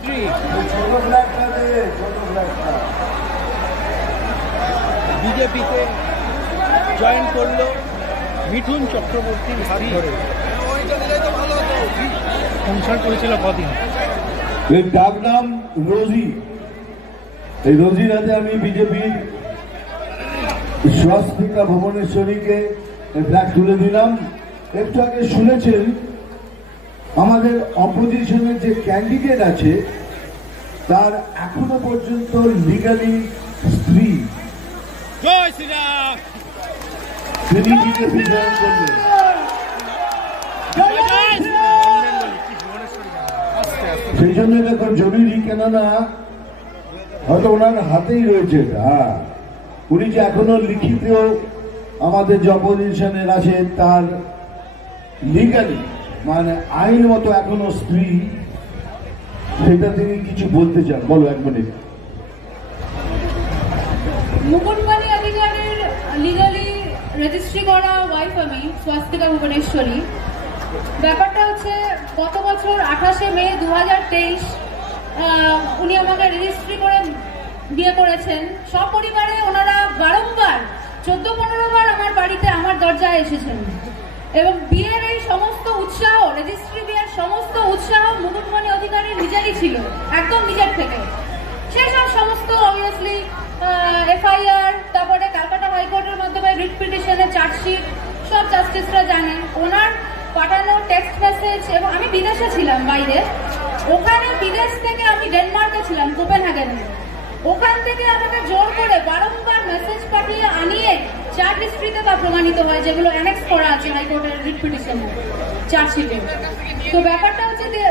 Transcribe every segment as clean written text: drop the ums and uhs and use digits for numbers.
নেত্রী বিজেপিতে জয়েন করলো মিঠুন চক্রবর্তীর হাত ধরে। সংসার করেছিল কদিন। এর ডাক নাম রোজি। এই রোজির হাতে আমি বিজেপির স্বস্তিকা ভুবনেশ্বরীকে ফ্ল্যাগ তুলে দিলাম। একটু আগে শুনেছেন আমাদের অপোজিশনের যে ক্যান্ডিডেট আছে তার এখনো পর্যন্ত লিগালি স্ত্রী, তিনি বিজেপি জয়েন করলেন। সেই জন্য দেখুন জরুরি, কেননা হয়তো ওনার হাতেই রয়েছে। হ্যাঁ, উনি যে এখনো লিখিত আমাদের যে অপোজিশনের আছে তার লিগালি মানে আইন মতো এখনো স্ত্রী, সেটা তিনি কিছু বলতে চান। বলো, 1 মিনিট। মুকুটমণি অধিকারের লিগালি রেজিস্ট্রি করা ওয়াইফ আমি, স্বস্তিকা ভুবনেশ্বরী। ব্যাপারটা হচ্ছে গত বছর 28শে মে 2023 উনি আমাকে রেজিস্ট্রি করে বিয়ে করেছেন। সপরিবারে ওনারা বারংবার 14-15 বার আমার বাড়িতে আমার দরজায় এসেছেন এবং বিয়ের এই সমস্ত উৎসাহ, রেজিস্ট্রি বিয়ের সমস্ত উৎসাহ মুকুটমণি অধিকারীর নিজেরই ছিল, একদম নিজের থেকে। সেই সব সমস্ত অবভিয়াসলি এফআইআর, তারপরে ক্যালকাটা হাইকোর্টের মাধ্যমে রিট পিটিশনের চার্জশিট সব জাস্টিসরা জানেন। ওনার পাঠানো টেক্সট মেসেজ, এবং আমি বিদেশে ছিলাম বাইরে, ওখানে বিদেশ থেকে আমি ডেনমার্কে ছিলাম, কোপেনহেগেনে। ওখান থেকে আমাকে জোর করে বারংবার মেসেজ পাঠিয়ে আনিয়ে চার্জ হিস্ট্রিতে তা প্রমাণিত হয়, যেগুলো অ্যানেক্স করা আছে হাইকোর্টের রিট পিটিশনে চার্জশিটে। তো ব্যাপারটা হচ্ছে যে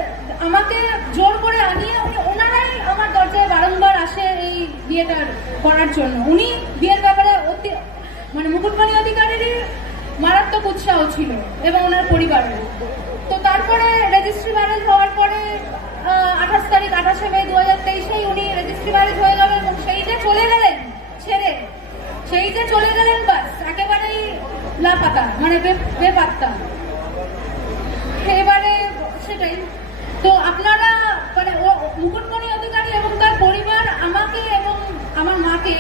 আমাকে জোর করে আনিয়ে ওনারাই আমার দরজায় বারংবার আসে এই বিয়েটা করার জন্য। উনি বিয়ের ব্যাপারে মানে মুকুটমণি অধিকারীরই মারাত্মক উৎসাহ ছিল এবং ওনার পরিবারের। তো তারপরে রেজিস্ট্রি ম্যারেজ হওয়ার পরে 28শে মে 2023 উনি রেজিস্ট্রি ম্যারেজ হয়ে গেল এবং সেই যে চলে গেলেন ছেড়ে, সেই যে চলে গেলেন, বাস একেবারেই লাপাতা, মানে বেপাত্তা। এবারে সেটাই তো আপনারা মানে মুকুটমণি অধিকারী এবং তার পরিবার আমাকে এবং আমার মাকে,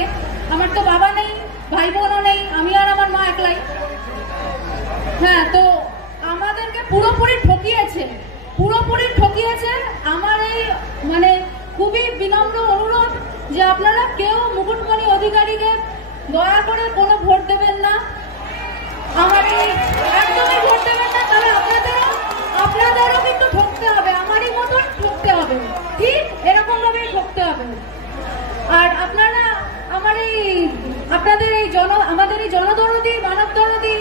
আমার তো বাবা নেই, ভাই বোনও নেই, আমি আর আমার মা একলাই। হ্যাঁ, তো আমাদেরকে পুরোপুরি ঠকিয়েছে। আমার এই মানে খুবই বিনম্র অনুরোধ যে আপনারা কেউ মুকুটমণি অধিকারীকে দয়া করে কোনো ভোট দেবেন না, আমার এই একদমই ভোট দেবেন না। তাহলে আপনাদেরও কিন্তু ঠকতে হবে, আমারই মতন ঠকতে হবে, ঠিক এরকম ভাবেই ঠকতে হবে। আর আপনারা আমাদের এই জনদরদি, মানব দরদি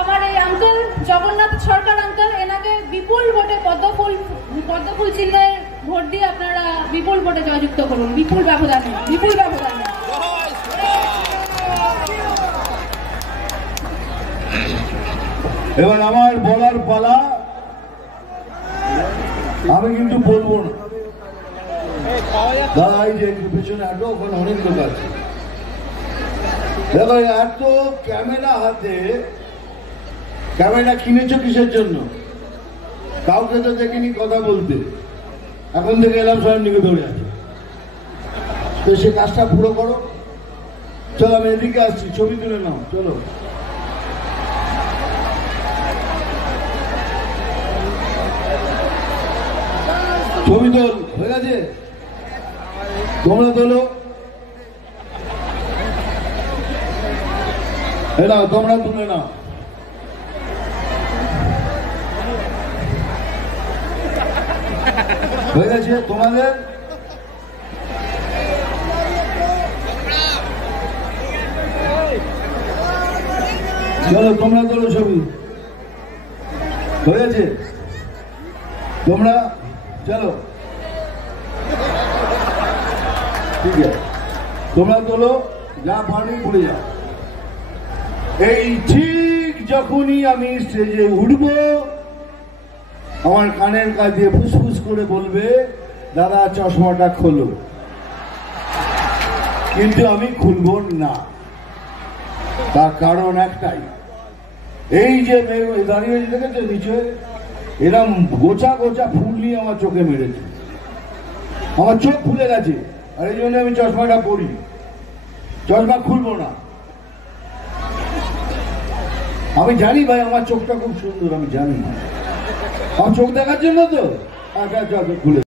আমার এই আঙ্কেল জগন্নাথ সরকার আঙ্কেল, এনাকে বিপুল ভোটে পদ্মফুল চিহ্নে ভোট দিয়ে আপনারা বিপুল ভোটে জয়যুক্ত করুন, বিপুল ব্যবধানে। এবার আমার বলার পালা, আমি কিন্তু বলবো না। দাদা এই যে পেছনে আটো, ওখানে অনেক লোক আছে। এবার এত ক্যামেরা হাতে, ক্যামেরা কিনেছো কিসের জন্য? কাউকে তো দেখিনি কথা বলতে, এখন থেকে এলাম সবাই নিকে দৌড়ে আছে। তো সে কাজটা পুরো করো। চলো, আমি এদিকে আসছি, ছবি তুলে নাও। চলো, ছবি তোল হয়ে গেছে, তোমরা তোলো। এনাও তোমরা তুলে নাও। হয়ে গেছে তোমাদের? চলো, তোমরা তোলো ছবি। হয়ে গেছে, তোমরা চলো, ঠিক আছে, তোমরা তোলো, যা পারি পড়ে যাও। এই ঠিক যখনই আমি স্টেজে উঠবো, আমার কানের কাছে ফুসফুস করে বলবে, দাদা চশমাটা খোলো। কিন্তু আমি খুলব না, তার কারণ একটাই, এই যে দাঁড়িয়ে দেখেছে নিচে, এরম গোছা গোছা ফুল নিয়ে আমার চোখে মেরেছে। আমার চোখ খুলে গেছে, আর এই জন্য আমি চশমাটা পরি, চশমা খুলবো না। আমি জানি ভাই আমার চোখটা খুব সুন্দর, আমি জানি আমার চোখ দেখার জন্য তো। আচ্ছা আচ্ছা খুলে